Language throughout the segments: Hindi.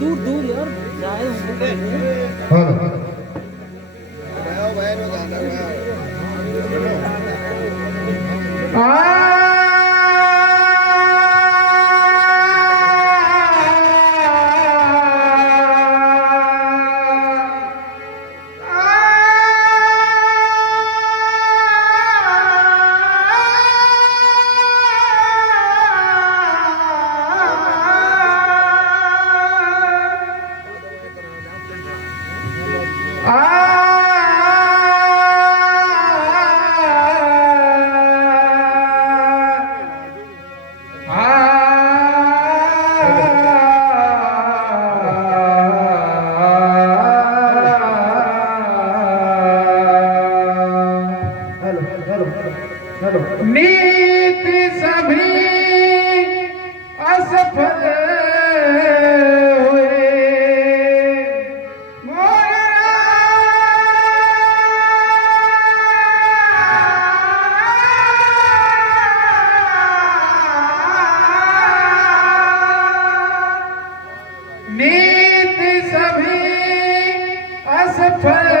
दूर दूर यार जाए होंगे। नीति सभी असफल हुए, नीति सभी असफल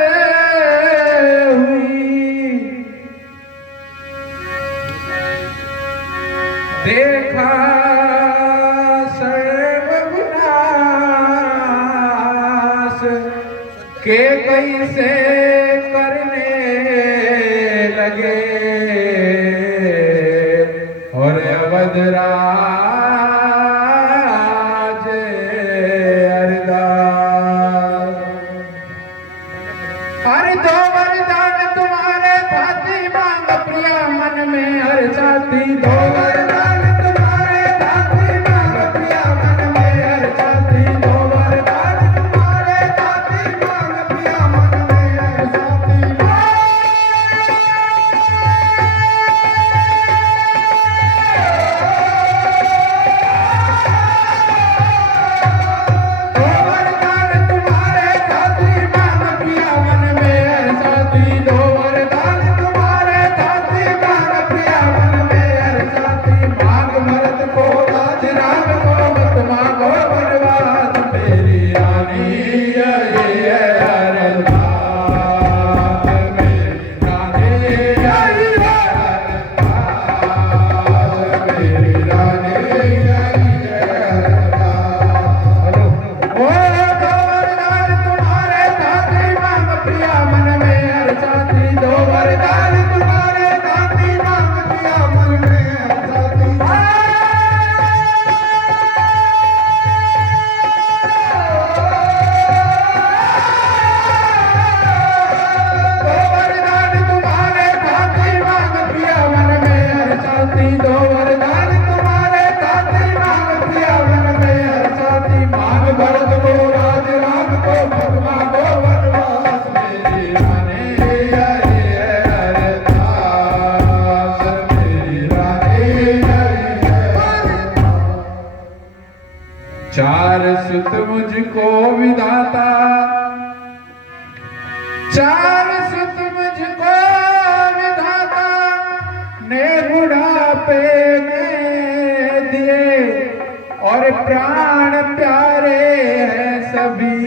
देखा सर्वविनाश के कैसे करने लगे और अवध राज अरदास। हर दो वरदान तुम्हारे साथी मांग प्रिया मन में हर साथी दो वरदान चार सुत मुझको विधाता, चार सुत मुझको विधाता ने बुढ़ापे में दिए और प्राण प्यारे हैं सभी,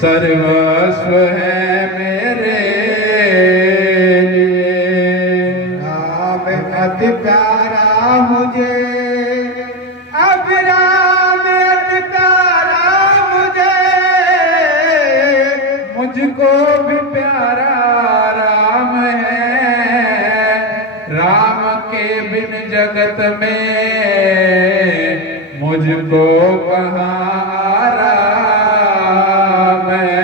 सर्वस्व है मेरे लिए। नाम अति प्यारा मुझे मुझको भी प्यारा राम है, राम के बिन जगत में मुझको कहाँ आराम है।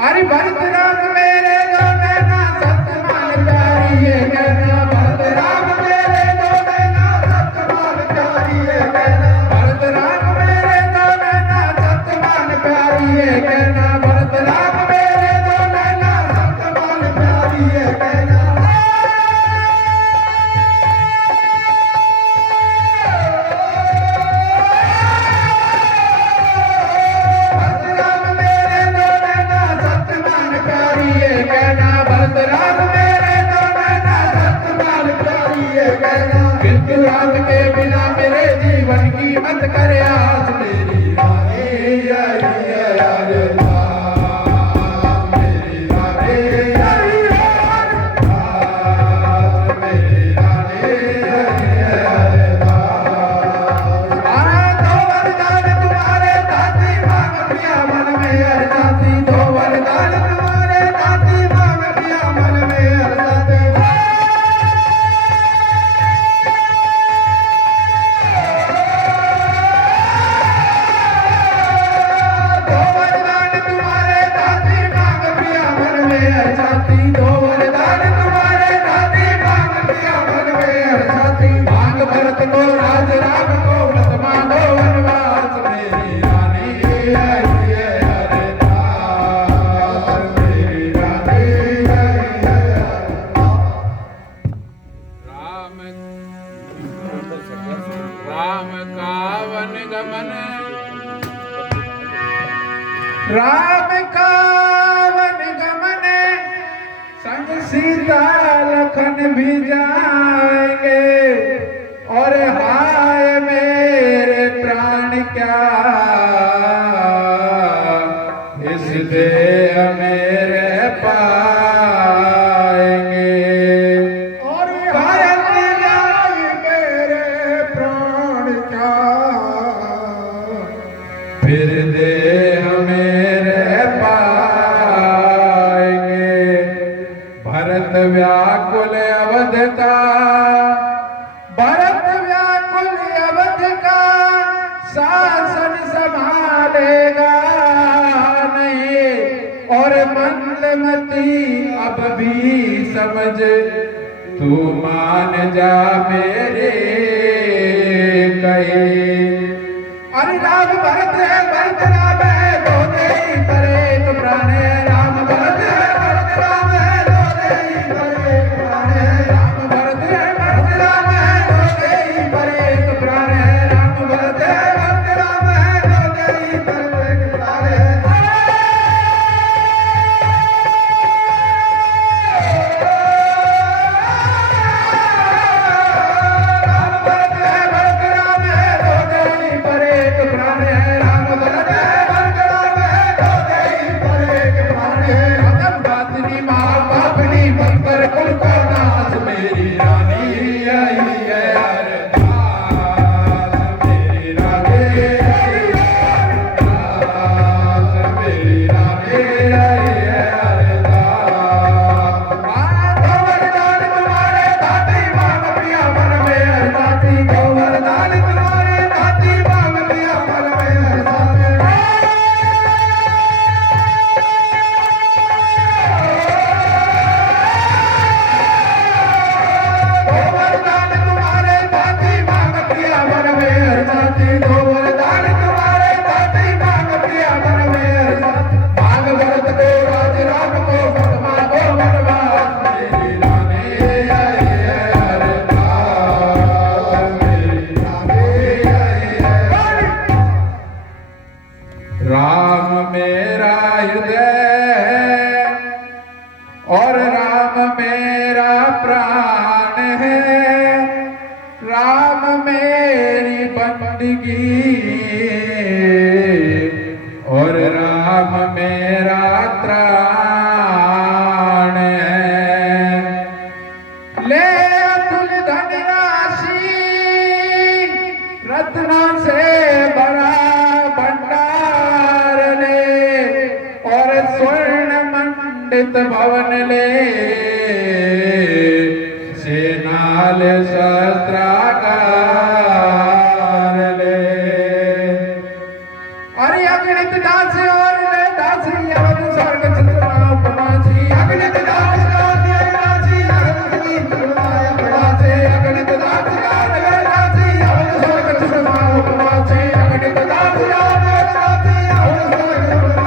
अरे भरत राम मेरे दो नैना सतमान प्यारी है कहना, भरत राम मेरे दो नैना सतमान प्यारी है कहना, भरत राम मेरे दो नैना सतमान प्यारी है कहना, भरत राम मेरे दो नैना सतमान प्यारी है कहना। भरत राम मेरे दो नैना सतमान प्यारी प्रयास मेरी रानी आई है अरदास मेरी रानी आई है अरदास मेरी रानी आई है अरदास। दो वरदान तुम्हारे दाती मांग पिया मन में अरदाती, दो वरदान तुम्हारे दाती मांग पिया मन में अरदाती। दो वरदान तुम्हारे दाती मांग पिया मन में अरसाती, मांग भरत को राज राम को व्रत मांगो वनवास मेरी रानी आई है अरदास मेरी रानी आई है राम का वन गमन राम का वन गमन संग सीता लखन भी जाएंगे, और हाय मेरे प्राण क्या इस देह मेरे पाएंगे, और भारत जाए मेरे प्राण क्या फिर देह मेरे पाएंगे। भरत व्याकुल अवध का, भरत व्याकुल अवध का शासन संभालेगा नहीं, और मंदमती अब भी समझ तू मान जा मेरे कहे। अरे राम भरत है भरत राम है दो नहीं पर एक प्राण है, राम भरत है भरत राम है दो नहीं पर एक प्राण है, राम भरत है भरत राम है दो नहीं पर एक प्राण है, राम भरत है भरत राम है दो नहीं पर एक प्राण है। राम भरत है भरत राम है दो नहीं पर एक प्राण है, राम भरत है भरत राम है दो नहीं पर एक प्राण है। अगम बातनी माँ बापनी मन पर कुल को नाश मेरी रानी आई है अरदास मेरी रानी आई है अरदास मेरी रानी आई है अरदास। दो वरदान तुम्हारे दाती मांग पिया मन में अरदाती, दो वरदान तुम्हारे दाती मांग पिया मन में अरदाती। दो वरदान तुम्हारे दाती मांग पिया मन में अरदाती, दो वरदान तुम्हारे दाती मांग पिया मन में अरदाती। मांग भरत को राज राम को व्रत मांगो वनवास मेरी रानी आई है अरदास मेरी रानी आई है। राम मेरा हृदय है और राम मेरा प्राण है, राम मेरी बंदगी और राम मेरा त्राण है। ले अतुल धन राशि रत्ना से बड़ा भंडार ले, और स्वर्ण मंडित भवन ले, सेनाल शस्त्रागार ले। अरे अगणित दास और दासी अवध स्वर्ग चित्रमा उपमासी, अगणित दास और दासी अवध चित्रमा उपमासी, अगणित दास और दासी अवध स्वर्ग चित्रमा उपमासी, अगणित दास और दासी अवध स्वर्ग चित्रमा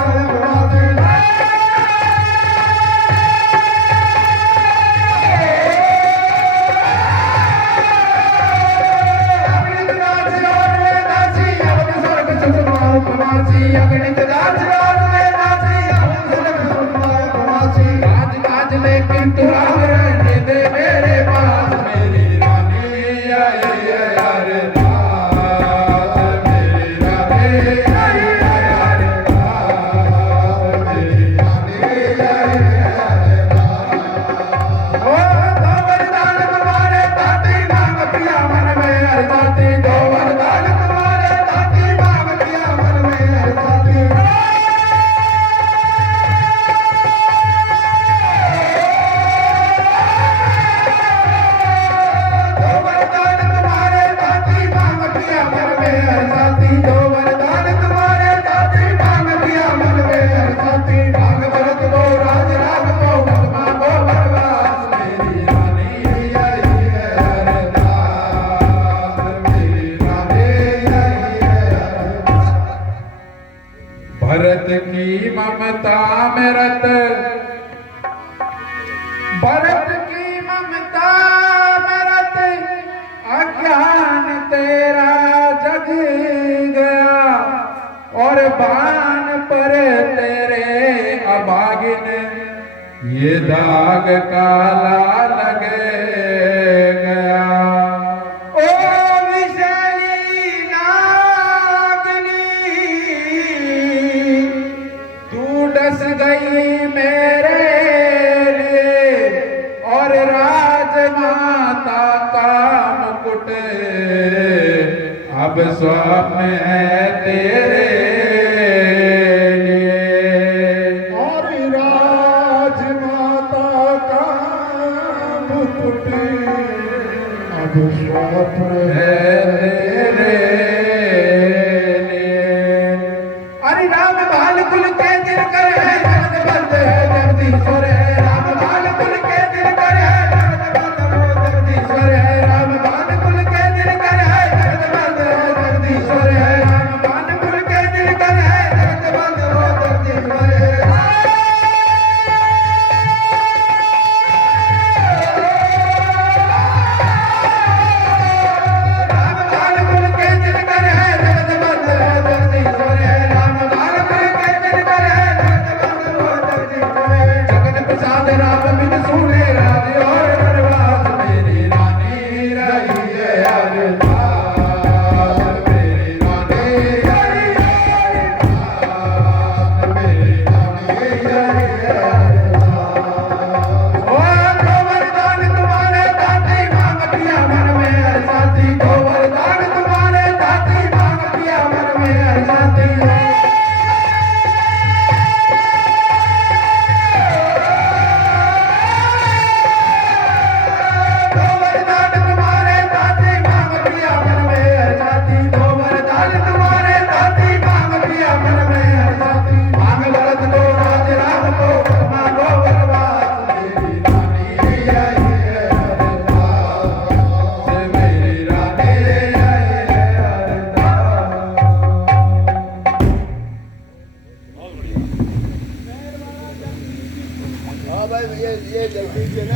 उपमासी। अगणित दास और दासी अवध स्वर्ग चित्रमा उपमासी। राज काज लेकिन तू राम रहने दे मेरे पास मेरी रानी आई है अरदास मेरी ममता में रत, भरत की ममता में रत, अज्ञान तेरा जग गया, और बाण पर तेरे अभागिन ये दाग काला लग गया। ओ विषैली नागिनी, तू डस गई मेरे लिए, और राजमाता का मुकुट अब स्वप्न है तेरे लिए, और राजमाता का मुकुट अब स्वप्न है तेरे लिए। अरे राम बाल कुल के दिनकर है, जगत बंद है जगदीश्वर है, राम बाल कुल के दिनकर है, जगत बंद है जगदीश्वर है, राम बाल कुल के दिनकर है, जगत बंद है जगदीश्वर है, राम बाल कुल के दिनकर है, जगत बंद है जगदीश्वर है। राम बाल कुल के दिनकर है, जगत बंद है जगदीश्वर है, राम बाल कुल के दिनकर है, जगत बंद है जगदीश्वर है। जगन प्रसाद राम बिन सूरे राज, और वनवास मेरी रानी रही है अरदास, मेरी रानी रही है अरदास, मेरी रानी रही है अरदास। ओ दो वरदान तुम्हारे दाती, मांग पिया मन में अरसाती, दो वरदान तुम्हारे दाती, मांग पिया मन में अरसाती। दो वरदान तुम्हारे दाती, मांग पिया मन में अरसाती, दो वरदान तुम्हारे दाती, मांग पिया मन में अरसाती। मांग वरद दो राज राम को, मांगो वनवास मेरी रानी आई है अरदास, मेरी रानी आई है अरदास। हाँ भाई, ये जल्दी से ना